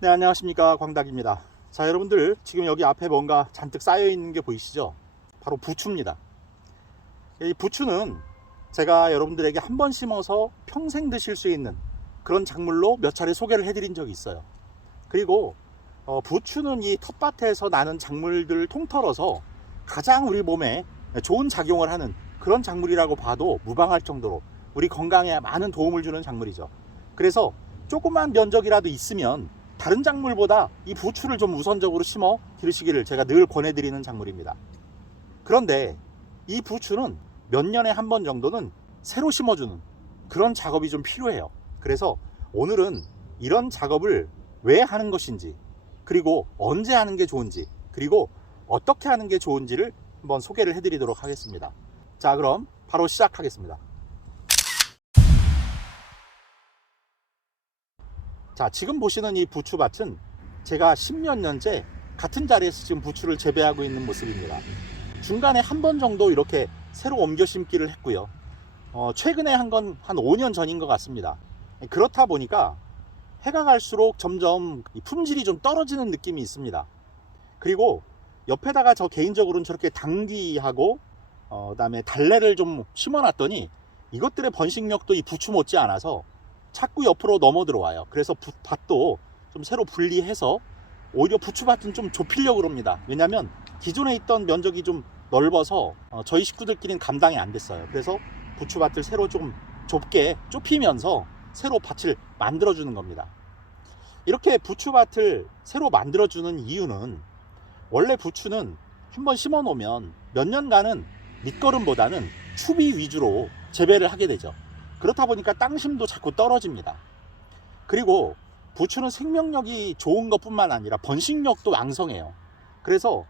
네, 안녕하십니까, 광닥입니다. 자, 여러분들 지금 여기 앞에 뭔가 잔뜩 쌓여 있는 게 보이시죠? 바로 부추입니다. 이 부추는 제가 여러분들에게 한 번 심어서 평생 드실 수 있는 그런 작물로 몇 차례 소개를 해드린 적이 있어요. 그리고 부추는 이 텃밭에서 나는 작물들을 통틀어서 가장 우리 몸에 좋은 작용을 하는 그런 작물이라고 봐도 무방할 정도로 우리 건강에 많은 도움을 주는 작물이죠. 그래서 조그만 면적이라도 있으면 다른 작물보다 이 부추를 좀 우선적으로 심어 기르시기를 제가 늘 권해드리는 작물입니다. 그런데 이 부추는 몇 년에 한 번 정도는 새로 심어주는 그런 작업이 좀 필요해요. 그래서 오늘은 이런 작업을 왜 하는 것인지, 그리고 언제 하는 게 좋은지, 그리고 어떻게 하는 게 좋은지를 한번 소개를 해드리도록 하겠습니다. 자, 그럼 바로 시작하겠습니다. 자, 지금 보시는 이 부추밭은 제가 10몇 년째 같은 자리에서 지금 부추를 재배하고 있는 모습입니다. 중간에 한 번 정도 이렇게 새로 옮겨 심기를 했고요. 최근에 한 건 한 5년 전인 것 같습니다. 그렇다 보니까 해가 갈수록 점점 품질이 좀 떨어지는 느낌이 있습니다. 그리고 옆에다가 저 개인적으로는 저렇게 당귀하고 그다음에 달래를 좀 심어놨더니 이것들의 번식력도 이 부추 못지 않아서 자꾸 옆으로 넘어 들어와요. 그래서 밭도 좀 새로 분리해서 오히려 부추밭은 좀 좁히려고 합니다. 왜냐하면 기존에 있던 면적이 좀 넓어서 저희 식구들끼리는 감당이 안 됐어요. 그래서 부추밭을 새로 좀 좁게 좁히면서 새로 밭을 만들어주는 겁니다. 이렇게 부추밭을 새로 만들어주는 이유는, 원래 부추는 한번 심어 놓으면 몇 년간은 밑거름보다는 추비 위주로 재배를 하게 되죠. 그렇다 보니까 땅심도 자꾸 떨어집니다. 그리고 부추는 생명력이 좋은 것뿐만 아니라 번식력도 왕성해요. 그래서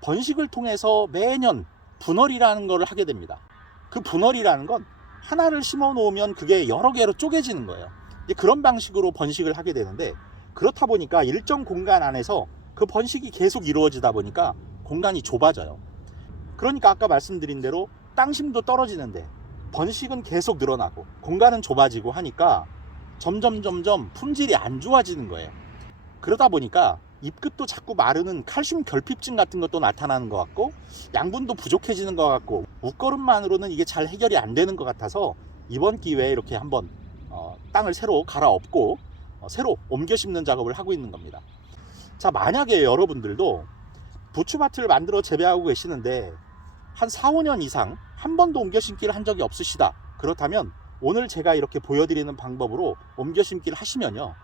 번식을 통해서 매년 분월이라는 걸 하게 됩니다. 그 분월이라는 건 하나를 심어 놓으면 그게 여러 개로 쪼개지는 거예요. 그런 방식으로 번식을 하게 되는데, 그렇다 보니까 일정 공간 안에서 그 번식이 계속 이루어지다 보니까 공간이 좁아져요. 그러니까 아까 말씀드린 대로 땅심도 떨어지는데 번식은 계속 늘어나고 공간은 좁아지고 하니까 점점 품질이 안 좋아지는 거예요. 그러다 보니까 잎끝도 자꾸 마르는 칼슘 결핍증 같은 것도 나타나는 것 같고, 양분도 부족해지는 것 같고, 웃거름만으로는 이게 잘 해결이 안 되는 것 같아서 이번 기회에 이렇게 한번 땅을 새로 갈아엎고 새로 옮겨 심는 작업을 하고 있는 겁니다. 자, 만약에 여러분들도 부추밭을 만들어 재배하고 계시는데 한 4, 5년 이상 한 번도 옮겨 심기를 한 적이 없으시다, 그렇다면 오늘 제가 이렇게 보여드리는 방법으로 옮겨 심기를 하시면요,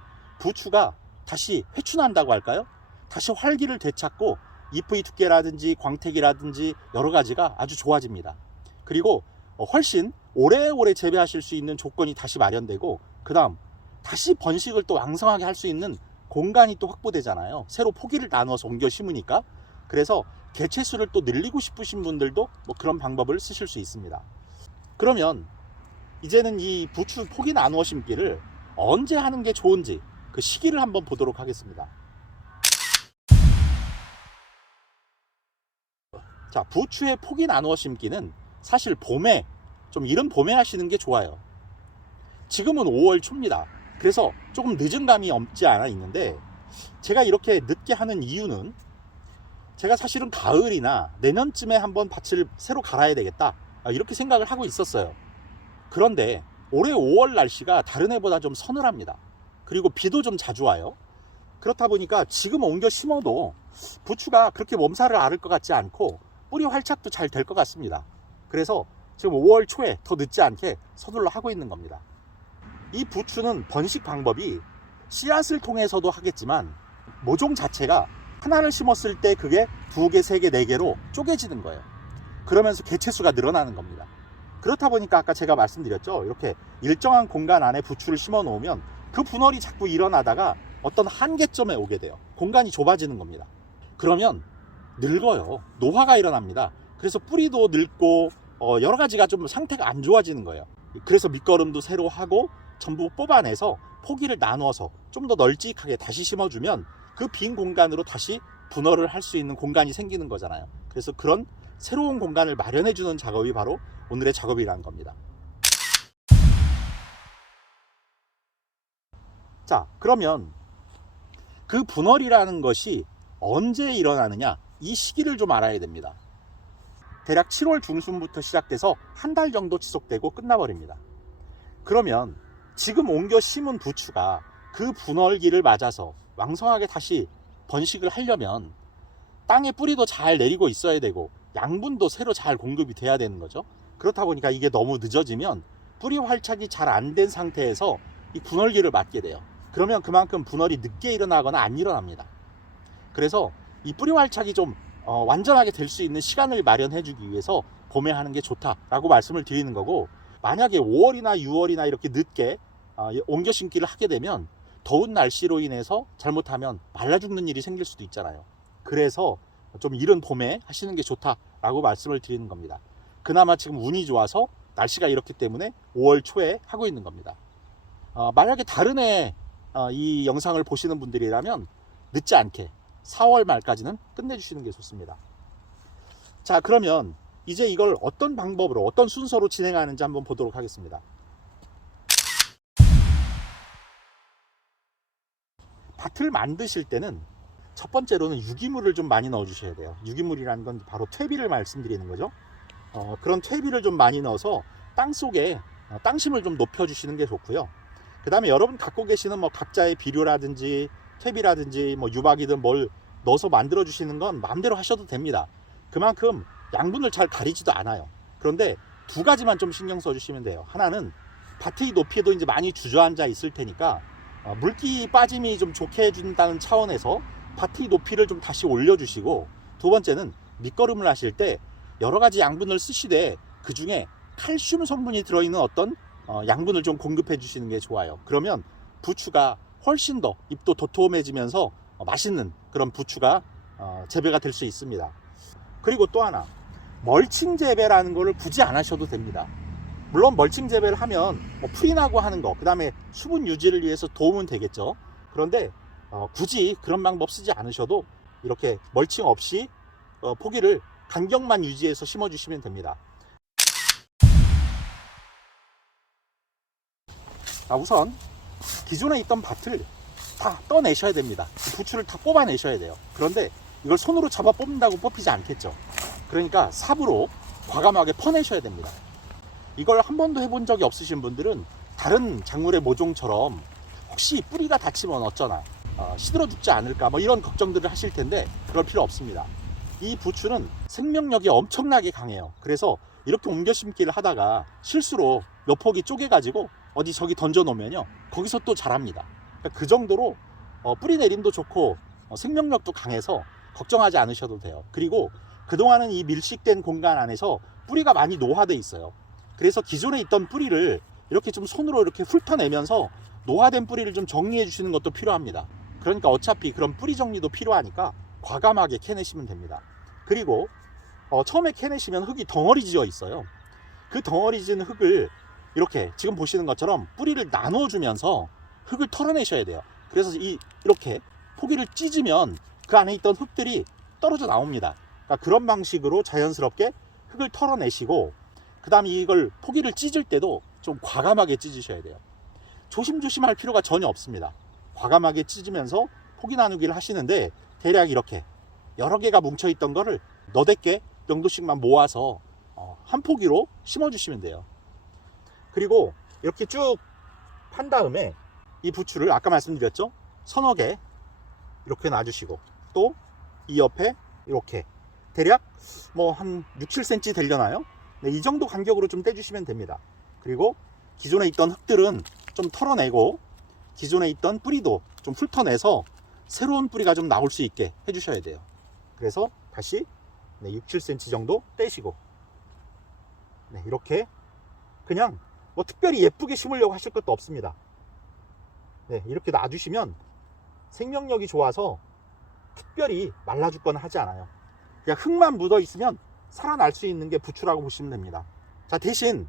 부추가 다시 회춘한다고 할까요? 다시 활기를 되찾고 잎의 두께라든지 광택이라든지 여러 가지가 아주 좋아집니다. 그리고 훨씬 오래오래 재배하실 수 있는 조건이 다시 마련되고, 그 다음 다시 번식을 또 왕성하게 할 수 있는 공간이 또 확보되잖아요. 새로 포기를 나누어서 옮겨 심으니까. 그래서 개체수를 또 늘리고 싶으신 분들도 뭐 그런 방법을 쓰실 수 있습니다. 그러면 이제는 이 부추 포기 나누어 심기를 언제 하는 게 좋은지 그 시기를 한번 보도록 하겠습니다. 자, 부추의 포기 나누어 심기는 사실 봄에, 좀 이른 봄에 하시는 게 좋아요. 지금은 5월 초입니다. 그래서 조금 늦은 감이 없지 않아 있는데, 제가 이렇게 늦게 하는 이유는 제가 사실은 가을이나 내년쯤에 한번 밭을 새로 갈아야 되겠다, 이렇게 생각을 하고 있었어요. 그런데 올해 5월 날씨가 다른 해보다 좀 서늘합니다. 그리고 비도 좀 자주 와요. 그렇다 보니까 지금 옮겨 심어도 부추가 그렇게 몸살을 앓을 것 같지 않고 뿌리 활착도 잘 될 것 같습니다. 그래서 지금 5월 초에 더 늦지 않게 서둘러 하고 있는 겁니다. 이 부추는 번식 방법이 씨앗을 통해서도 하겠지만 모종 자체가 하나를 심었을 때 그게 2개, 3개, 4개로 쪼개지는 거예요. 그러면서 개체수가 늘어나는 겁니다. 그렇다 보니까 아까 제가 말씀드렸죠, 이렇게 일정한 공간 안에 부추를 심어 놓으면 그 분월이 자꾸 일어나다가 어떤 한계점에 오게 돼요. 공간이 좁아지는 겁니다. 그러면 늙어요. 노화가 일어납니다. 그래서 뿌리도 늙고 여러 가지가 좀 상태가 안 좋아지는 거예요. 그래서 밑거름도 새로 하고 전부 뽑아내서 포기를 나누어서 좀 더 널찍하게 다시 심어주면 그 빈 공간으로 다시 분월을 할 수 있는 공간이 생기는 거잖아요. 그래서 그런 새로운 공간을 마련해주는 작업이 바로 오늘의 작업이라는 겁니다. 자, 그러면 그 분월이라는 것이 언제 일어나느냐, 이 시기를 좀 알아야 됩니다. 대략 7월 중순부터 시작돼서 한 달 정도 지속되고 끝나버립니다. 그러면 지금 옮겨 심은 부추가 그 분월기를 맞아서 왕성하게 다시 번식을 하려면 땅에 뿌리도 잘 내리고 있어야 되고 양분도 새로 잘 공급이 돼야 되는 거죠. 그렇다 보니까 이게 너무 늦어지면 뿌리 활착이 잘 안 된 상태에서 이 분월기를 맞게 돼요. 그러면 그만큼 분월이 늦게 일어나거나 안 일어납니다. 그래서 이 뿌리 활착이 좀 완전하게 될 수 있는 시간을 마련해 주기 위해서 봄에 하는 게 좋다라고 말씀을 드리는 거고, 만약에 5월이나 6월이나 이렇게 늦게 옮겨 심기를 하게 되면 더운 날씨로 인해서 잘못하면 말라 죽는 일이 생길 수도 있잖아요. 그래서 좀 이른 봄에 하시는 게 좋다라고 말씀을 드리는 겁니다. 그나마 지금 운이 좋아서 날씨가 이렇기 때문에 5월 초에 하고 있는 겁니다. 만약에 다른 해 이 영상을 보시는 분들이라면 늦지 않게 4월 말까지는 끝내주시는 게 좋습니다. 자, 그러면 이제 이걸 어떤 방법으로, 어떤 순서로 진행하는지 한번 보도록 하겠습니다. 밭을 만드실 때는 첫 번째로는 유기물을 좀 많이 넣어 주셔야 돼요. 유기물이라는 건 바로 퇴비를 말씀드리는 거죠. 그런 퇴비를 좀 많이 넣어서 땅 속에 땅심을 좀 높여 주시는 게 좋고요. 그 다음에 여러분 갖고 계시는 뭐 각자의 비료라든지 퇴비라든지 뭐 유박이든 뭘 넣어서 만들어 주시는 건 마음대로 하셔도 됩니다. 그만큼 양분을 잘 가리지도 않아요. 그런데 두 가지만 좀 신경 써 주시면 돼요. 하나는 밭의 높이도 이제 많이 주저앉아 있을 테니까 물기 빠짐이 좀 좋게 해준다는 차원에서 밭의 높이를 좀 다시 올려주시고, 두 번째는 밑거름을 하실 때 여러 가지 양분을 쓰시되 그 중에 칼슘 성분이 들어있는 어떤 양분을 좀 공급해 주시는 게 좋아요. 그러면 부추가 훨씬 더 잎도 도톰해지면서 맛있는 그런 부추가 재배가 될 수 있습니다. 그리고 또 하나, 멀칭 재배라는 거를 굳이 안 하셔도 됩니다. 물론 멀칭 재배를 하면 뭐 풀이 나고 하는 거, 그 다음에 수분 유지를 위해서 도움은 되겠죠. 그런데 굳이 그런 방법 쓰지 않으셔도 이렇게 멀칭 없이 포기를 간격만 유지해서 심어 주시면 됩니다. 자, 우선 기존에 있던 밭을 다 떠내셔야 됩니다. 부추를 다 뽑아내셔야 돼요. 그런데 이걸 손으로 잡아 뽑는다고 뽑히지 않겠죠. 그러니까 삽으로 과감하게 퍼내셔야 됩니다. 이걸 한 번도 해본 적이 없으신 분들은 다른 작물의 모종처럼 혹시 뿌리가 다치면 어쩌나, 시들어 죽지 않을까, 뭐 이런 걱정들을 하실 텐데 그럴 필요 없습니다. 이 부추는 생명력이 엄청나게 강해요. 그래서 이렇게 옮겨 심기를 하다가 실수로 몇 포기 쪼개가지고 어디 저기 던져 놓으면요, 거기서 또 자랍니다. 그러니까 그 정도로 뿌리 내림도 좋고 생명력도 강해서 걱정하지 않으셔도 돼요. 그리고 그동안은 이 밀식된 공간 안에서 뿌리가 많이 노화돼 있어요. 그래서 기존에 있던 뿌리를 이렇게 좀 손으로 이렇게 훑어내면서 노화된 뿌리를 좀 정리해 주시는 것도 필요합니다. 그러니까 어차피 그런 뿌리 정리도 필요하니까 과감하게 캐내시면 됩니다. 그리고 처음에 캐내시면 흙이 덩어리 지어 있어요. 그 덩어리 지은 흙을 이렇게 지금 보시는 것처럼 뿌리를 나눠 주면서 흙을 털어내셔야 돼요. 그래서 이렇게 포기를 찢으면 그 안에 있던 흙들이 떨어져 나옵니다. 그러니까 그런 방식으로 자연스럽게 흙을 털어내시고, 그 다음에 이걸 포기를 찢을 때도 좀 과감하게 찢으셔야 돼요. 조심조심 할 필요가 전혀 없습니다. 과감하게 찢으면서 포기 나누기를 하시는데, 대략 이렇게 여러 개가 뭉쳐있던 거를 너댓 개 정도씩만 모아서 한 포기로 심어주시면 돼요. 그리고 이렇게 쭉 판 다음에 이 부추를 아까 말씀드렸죠? 서너 개 이렇게 놔주시고, 또 이 옆에 이렇게 대략 뭐 한 6, 7cm 되려나요? 네, 이 정도 간격으로 좀 떼주시면 됩니다. 그리고 기존에 있던 흙들은 좀 털어내고 기존에 있던 뿌리도 좀 훑어내서 새로운 뿌리가 좀 나올 수 있게 해주셔야 돼요. 그래서 다시 6, 7cm 정도 떼시고, 네, 이렇게 그냥 뭐 특별히 예쁘게 심으려고 하실 것도 없습니다. 네, 이렇게 놔주시면 생명력이 좋아서 특별히 말라 죽거나 하지 않아요. 그냥 흙만 묻어 있으면 살아날 수 있는 게 부추라고 보시면 됩니다. 자, 대신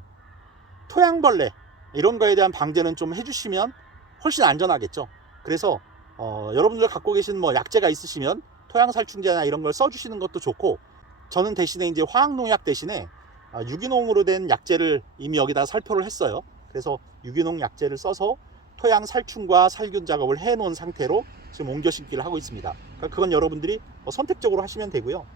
토양벌레 이런 거에 대한 방제는 좀 해주시면 훨씬 안전하겠죠. 그래서 여러분들 갖고 계신 뭐 약재가 있으시면 토양살충제나 이런 걸 써주시는 것도 좋고, 저는 대신에 이제 화학농약 대신에 유기농으로 된 약재를 이미 여기다 살포를 했어요. 그래서 유기농 약재를 써서 토양 살충과 살균 작업을 해 놓은 상태로 지금 옮겨 심기를 하고 있습니다. 그러니까 그건 여러분들이 선택적으로 하시면 되고요.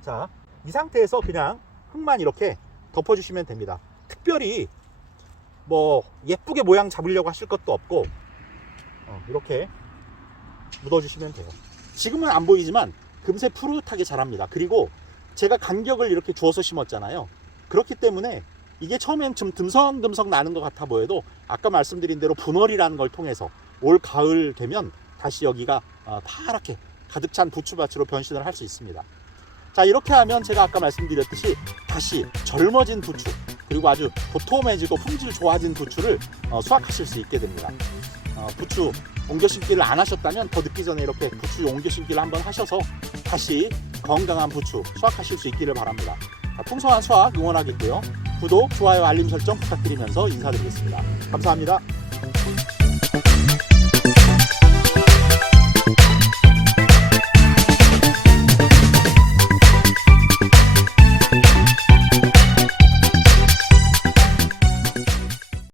자, 이 상태에서 그냥 흙만 이렇게 덮어주시면 됩니다. 특별히 뭐 예쁘게 모양 잡으려고 하실 것도 없고 이렇게 묻어주시면 돼요. 지금은 안 보이지만 금세 푸릇하게 자랍니다. 그리고 제가 간격을 이렇게 주어서 심었잖아요. 그렇기 때문에 이게 처음엔 좀 듬성듬성 나는 것 같아 보여도 아까 말씀드린 대로 분월이라는 걸 통해서 올 가을 되면 다시 여기가 파랗게 가득 찬 부추밭으로 변신을 할 수 있습니다. 자, 이렇게 하면 제가 아까 말씀드렸듯이 다시 젊어진 부추, 그리고 아주 도톰해지고 품질 좋아진 부추를 수확하실 수 있게 됩니다. 부추 옮겨 심기를 안 하셨다면 더 늦기 전에 이렇게 부추 옮겨 심기를 한번 하셔서 다시 건강한 부추 수확하실 수 있기를 바랍니다. 풍성한 수확 응원하겠고요. 구독, 좋아요, 알림 설정 부탁드리면서 인사드리겠습니다. 감사합니다.